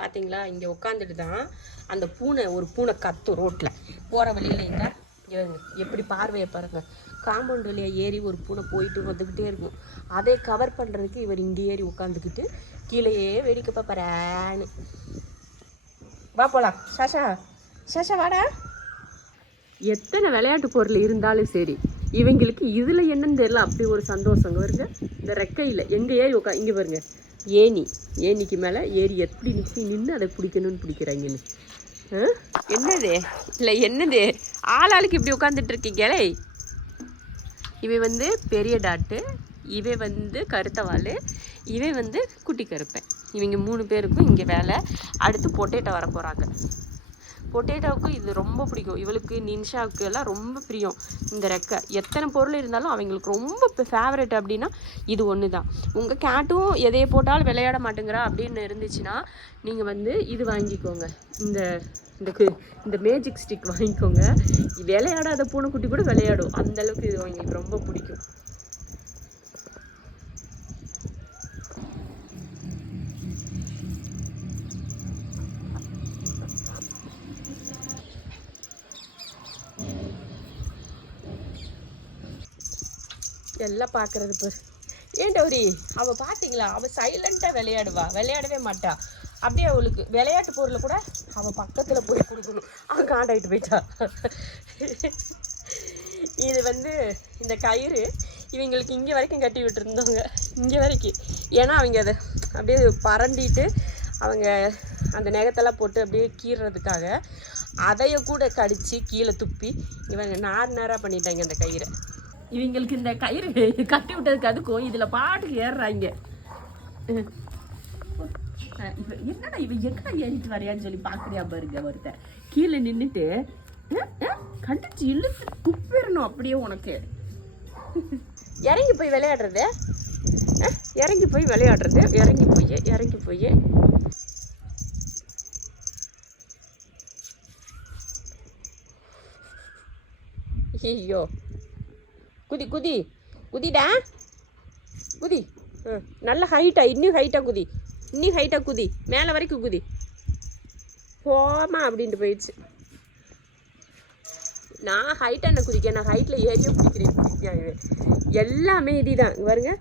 பார்த்தீங்களா? இங்கே உட்காந்துட்டு தான் அந்த பூனை, ஒரு பூனை கத்தும் ரோட்டில் போகிற வழியில். இந்த எப்படி பார்வையை பாருங்கள். காம்பவுண்ட் வழியாக ஏறி ஒரு பூனை போயிட்டு வந்துக்கிட்டே இருக்கும். அதை கவர் பண்ணுறதுக்கு இவர் இங்கே ஏறி உட்காந்துக்கிட்டு கீழேயே வேடிக்கை பார்ப்பறான்னு. வா போகலாம். சாஷா, சாஷா வாடா. எத்தனை விளையாட்டு பொருள் இருந்தாலும் சரி, இவங்களுக்கு இதில் என்னன்னு தெரியல, அப்படி ஒரு சந்தோஷங்க வருங்க. இந்த ரெக்கையில் எங்கே ஏறி இங்கே பாருங்க, ஏணிக்கு மேலே ஏறி எப்படி நின்று அதை பிடிக்கணும்னு பிடிக்கிறாங்கன்னு. என்னது இல்லை, என்னது ஆளாளுக்கு இப்படி உட்காந்துட்டு இருக்கீங்களே. இவன் வந்து பெரிய டாட்டு, இவன் வந்து கருத்தவாள், இவன் வந்து குட்டி கருப்பேன். இவங்க 3 பேருக்கும் இங்கே வேலை. அடுத்து பொட்டேட்டோ வர போகிறாங்க. பொட்டேட்டோவுக்கு இது ரொம்ப பிடிக்கும். இவளுக்கு நின்ஷாவுக்கு எல்லாம் ரொம்ப பிரியம் இந்த ரெக்கை. எத்தனை பொருள் இருந்தாலும் அவங்களுக்கு ரொம்ப ஃபேவரட் அப்படின்னா இது ஒன்று தான். உங்கள் கேட்டும் எதையை போட்டாலும் விளையாட மாட்டேங்கிறா அப்படின்னு இருந்துச்சுன்னா நீங்கள் வந்து இது வாங்கிக்கோங்க, இந்த மேஜிக் ஸ்டிக் வாங்கிக்கோங்க. விளையாடாத பூனைக்குட்டி கூட விளையாடும், அந்தளவுக்கு இது அவங்களுக்கு ரொம்ப பிடிக்கும். எல்லாம் பார்க்குறது பேர் ஏன் டௌரி, அவள் பார்த்தீங்களா, அவள் சைலண்ட்டாக விளையாடவே மாட்டா. அப்படியே அவளுக்கு விளையாட்டு பொருளை கூட அவள் பக்கத்தில் போய் கொடுக்கணும். அவன் காண்டாகிட்டு போயிட்டா. இது வந்து இந்த கயிறு இவங்களுக்கு இங்கே வரைக்கும் கட்டி விட்டுருந்தவங்க, இங்கே வரைக்கும். ஏன்னா அவங்க அதை அப்படியே பரண்டிட்டு அவங்க அந்த நெகத்தெல்லாம் போட்டு அப்படியே கீறதுக்காக அதைய கூட கடித்து கீழே துப்பி இவங்க நாராக பண்ணிட்டாங்க அந்த கயிறை. இவங்களுக்கு இந்த கயிறு கட்டி விட்டதுக்கு அதுக்கும் இதில் பாட்டுக்கு ஏறுறாங்க. என்னடா இவன் எங்கடா ஏறிட்டு வரையான்னு சொல்லி பார்க்குறியா பாருங்க. ஒருத்தர் கீழே நின்றுட்டு கண்டிச்சு இழுத்து குப்பிடணும் அப்படியே உனக்கு. இறங்கி போய் விளையாடுறது, இறங்கி போய் ஐயோ, குதிடா, குதி. நல்ல ஹைட்டாக, இன்னும் ஹைட்டாக குதி, மேலே வரைக்கும் குதி. போமா அப்படின்ட்டு போயிடுச்சு. நான் ஹைட்டாக என்ன குதிக்க, நான் ஹைட்டில் ஏறிய பிடிக்கிறேன். எல்லாமே இதுதான் பாருங்க.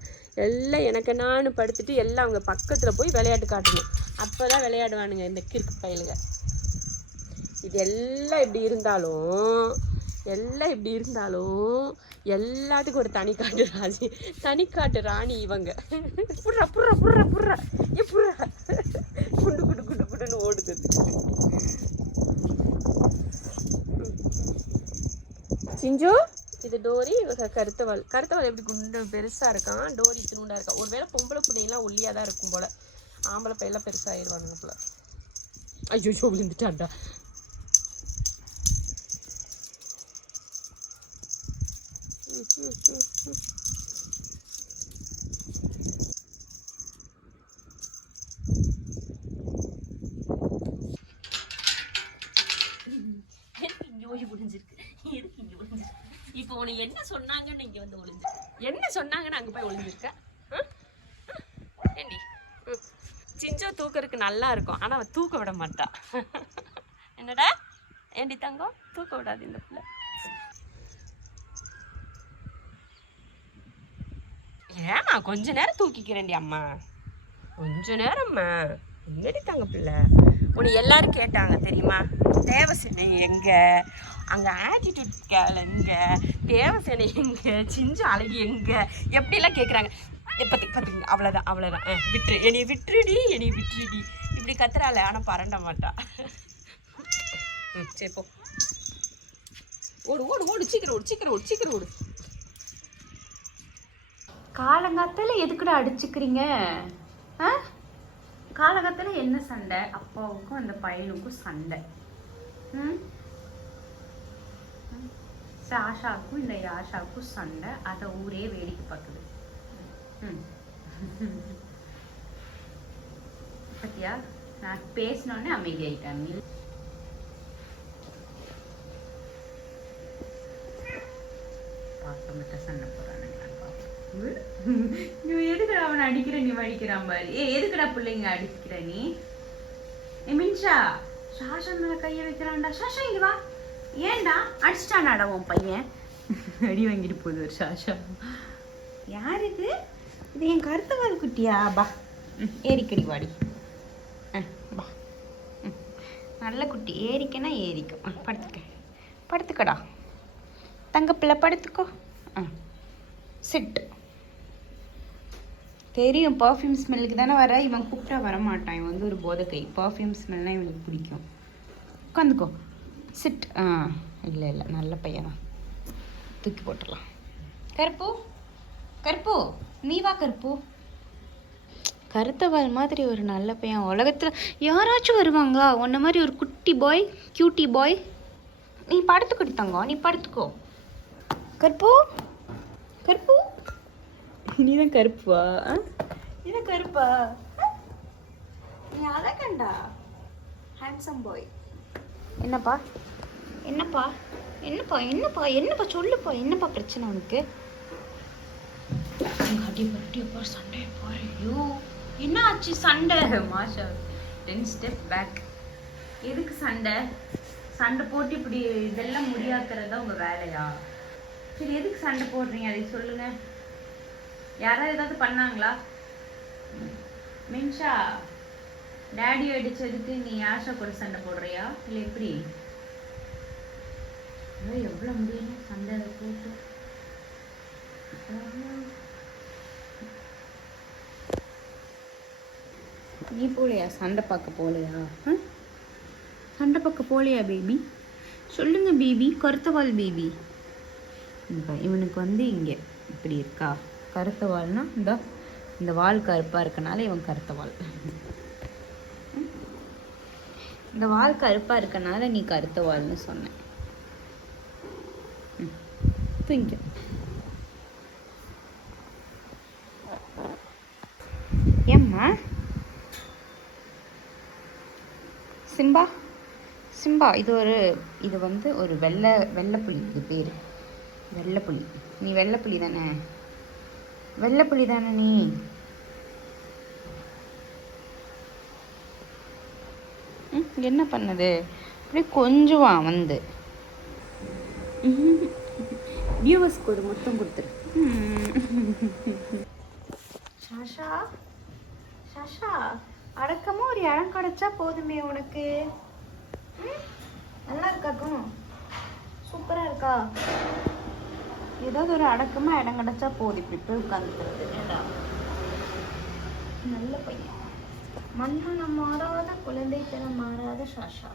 எல்லாம் எனக்கு நான் படுத்துட்டு எல்லாம் அவங்க பக்கத்தில் போய் விளையாட்டு காட்டணும். அப்போ தான் விளையாடுவானுங்க இந்த கிறுக்கு பயலுங்க. இது எல்லாம் இப்படி இருந்தாலும் எல்லாத்துக்கும் ஒரு தனிக்காட்டு ராணி இவங்க. புர்றா குண்டுன்னு ஓடுது. சிஞ்சு, இது டோரி, கருத்தவாள் எப்படி குண்டு பெருசாக இருக்கான், டோரி திருண்டா இருக்கா. ஒருவேளை பொம்பளை பிள்ளைங்களாம் ஒல்லியாக தான் இருக்கும் போல், ஆம்பளை பையெல்லாம் பெருசாகிடுவானுங்க போல. ஐயோ விழுந்துட்டான்டா. இப்போ உனக்கு என்ன சொன்னாங்கன்னு இங்க வந்து ஒளிஞ்சு, என்ன சொன்னாங்கன்னு அங்க போய் ஒளிஞ்சிருக்க. ஏண்டி சிஞ்சோ தூக்கறதுக்கு நல்லா இருக்கும், ஆனா அவன் தூக்க விட மாட்டா. என்னடா ஏண்டி தங்கம், தூக்க விடாது இந்த பிள்ளை. ஏமா கொஞ்ச நேரம் தூக்கிக்கிறேன்டி அம்மா, கொஞ்ச நேரம்மா. என்னடி தங்க பிள்ளை, உன்னை எல்லாரும் கேட்டாங்க தெரியுமா, தேவசேனை எங்க, அங்கே ஆட்டிடியூட் கேள் எங்க, தேவசேனை எங்க, சிஞ்சு அழகி எங்க, எப்படிலாம் கேட்குறாங்க. பார்த்துங்க, அவ்வளோதான். என்னை விட்டுருடி இப்படி கத்துறாள், ஆனால் பரண்ட மாட்டா. சரி போ, ஓடு சீக்கிரம் ஓடு. காலங்காத்தால எதுக்குடா அடிச்சுக்கிறீங்க? காலங்காத்தால என்ன சண்டை? அப்பாவுக்கும் அந்த பையனுக்கும் சண்டை. ஆஷாவுக்கும் இல்லை யாஷாவுக்கும் சண்டை. அதை ஊரே வேடிக்கை பார்க்குது. பத்தியா, நான் பேசினோடனே அமைதியாயிட்டேன். பார்க்க மட்டும் சண்டை போடுறானுங்க. நீ எதுக்குடா அவனை அடிக்கிற, நீ வடிக்கிறான் பாரு. எதுக்குடா பிள்ளைங்க அடிக்கிற நீ? மின்ஷா சாஷா மேல கையை வைக்கிறான்டா. சாஷா இங்க வா. ஏன்டா அடிச்சிட்டானாடா உன் பையன்? அடி வாங்கிட்டு போகுது ஒரு சாஷா. யார் இது? இது என் கருத்தவால் குட்டியா? பா ஏரிக்கடி வாடி. பா நல்ல குட்டி. ஏரிக்கனா ஏரிக்கும். படுத்துக்க, படுத்துக்கடா தங்கப்பிள்ளை, படுத்துக்கோ. சிட். தெரியும் பர்ஃப்யூம் ஸ்மெல்லுக்கு தானே வர. இவன் கூப்பிட்டா வரமாட்டான். இவன் வந்து ஒரு போதக்கை. பர்ஃப்யூம் ஸ்மெல்னால் இவனுக்கு பிடிக்கும். உட்காந்துக்கோ. சிட். இல்லை இல்லை, நல்ல பையனா. தூக்கி போட்டுடலாம். கருப்பு, கருப்பு நீ வா. கருப்பு கருத்தவால் மாதிரி ஒரு நல்ல பையன் உலகத்தில் யாராச்சும் வருவாங்க உன்ன மாதிரி ஒரு குட்டி பாய், கியூட்டி பாய். நீ படுத்துக்கிட்டு தங்க, நீ படுத்துக்கோ. கருப்பு, கருப்பு நீதான் கருப்பா? நீதான் கருப்பா? நீ அழகண்டா, ஹேண்ட்ஸம் பாய். என்னப்பா, என்னப்பா, என்னப்பா, என்னப்பா, என்னப்பா சொல்லுப்பா, என்னப்பா பிரச்சனை உனக்கு? அடி பட்டியப்பா, சண்டை பாரு. ஐயோ என்ன ஆச்சு? சண்டை மாஷா 10 ஸ்டெப் பேக். எதுக்கு சண்டை? சண்டை போட்டு இப்படி இதெல்லாம் முடியாக்குறதா உங்க வேலையா? சரி எதுக்கு சண்டை போடுறீங்க அதை சொல்லுங்க. யாராவது ஏதாவது பண்ணாங்களா? மின்ஷா டேடி அடிச்சதுக்கு நீ ஆஷா கூட சண்டை போடுறியா இல்லை எப்படி? எவ்வளோ முடியல சண்டை போட்டு. நீ போலையா சண்டை பார்க்க போலையா? சண்டை பார்க்க போலையா பேபி? சொல்லுங்க பேபி, கருத்தவால் பேபி. இவனுக்கு வந்து இங்கே இப்படி இருக்கா கருத்த வால்னா? இந்த வால் கருப்பாக இருக்கனால இவன் கருத்த வால். இந்த வால் கருப்பாக இருக்கனால நீ கருத்த வால்னு சொன்ன. தூங்க. ஏம்மா சிம்பா, சிம்பா இது வந்து ஒரு வெள்ளைப்புலி. இது பேர் வெள்ளைப்புலி. நீ வெள்ளைப்புலி தானே? வெள்ளைப்புலி தானே நீ? என்ன பண்ணுது? அப்படியே கொஞ்சம் வந்து வியூவர்ஸ்க்கு ஒரு மொத்தம் கொடுத்துரு. சாஷா, சாஷா அடக்கமா ஒரு இடம் கிடைச்சா போதுமே உனக்கு. நல்லா இருக்காக்கும், சூப்பரா இருக்கா. ஏதாவது ஒரு அடக்கமா இடம் கிடைச்சா போதும். இப்படி போய் உட்காந்துக்கிறது. நல்ல பையன். மண்ணான மாறாத குழந்தைத்தனம் மாறாத சாஷா.